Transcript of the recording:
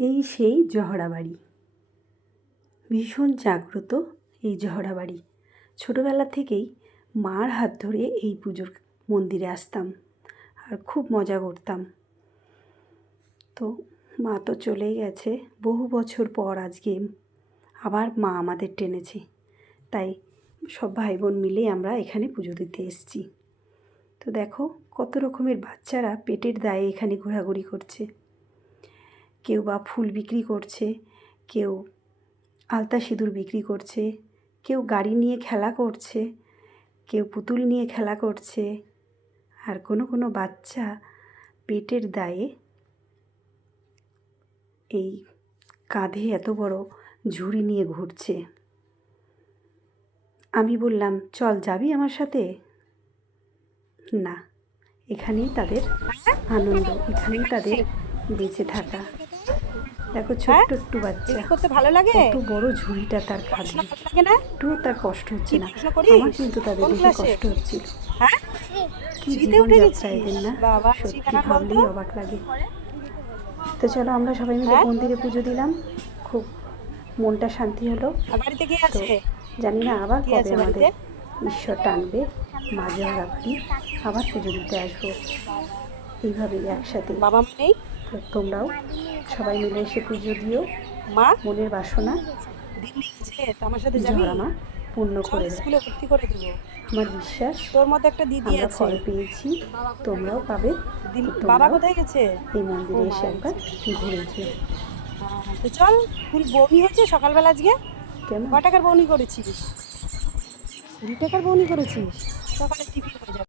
এই সেই জহড়া বাড়ি। ভীষণ জাগ্রত এই জহড়া বাড়ি। ছোটোবেলা থেকেই মার হাত ধরে এই পুজোর মন্দিরে আসতাম আর খুব মজা করতাম। তো মা তো চলেই গেছে, বহু বছর পর আজকে আবার মা আমাদের টেনেছে। তাই সব ভাই বোন মিলে আমরা এখানে পুজো দিতে এসেছি। তো দেখো কত রকমের বাচ্চারা পেটের দায়ে এখানে ঘোরাঘুরি করছে। কেউ বা ফুল বিক্রি করছে, কেউ আলতা সিঁদুর বিক্রি করছে, কেউ গাড়ি নিয়ে খেলা করছে, কেউ পুতুল নিয়ে খেলা করছে, আর কোনো কোনো বাচ্চা পেটের দায়ে এই কাঁধে এত বড় ঝুড়ি নিয়ে ঘুরছে। আমি বললাম, চল যাবি আমার সাথে? না, এখানেই তাদের আনন্দ, এখানেই তাদের বেঁচে থাকা। দেখো ছোট্ট একটু বাচ্চা। করতে ভালো লাগে? কত বড় ঝুড়িটা তার ভালো লাগে না? একটু তার কষ্ট হচ্ছে না। আমার কিন্তু তাদের দেখে কষ্ট হচ্ছিল। হ্যাঁ? কি জীবনযাত্রা? এদের না? সত্যি ভাবলেই অবাক লাগে। তো চলো আমরা সবাই মিলে হ্যাঁ? মন্দিরে পুজো দিলাম। খুব মনটা শান্তি হলো। বাড়িতে কে আছে? জানি না আবার কবে আমাদের ঈশ্বর টানবে। মাঝে রাখি আবার পুজো দিতে আসব। এইভাবেই একসাথে। বাবা মা নেই? তোমরাও সবাই মিলে এসে পুজো দিও। মা? মনের বাসনা। দিল্লি গেছে আমার সাথে যাবি? মা পূর্ণ করে। স্কুলে ভর্তি করে দেবো। আমার বিশ্বাস তোর মধ্যে একটা দিদি আছে। ফল পেয়েছি তোমরাও পাবে। বাবা কোথায় গেছে? এই মন্দিরে এসে একবার ঘুরে যেও। তো চল ফুল বৌনি হচ্ছে সকালবেলা আজকে? কেমন? ক টাকার বৌনি করেছিস? কুড়ি টাকার বৌনি করেছিস? সকালে টিফিন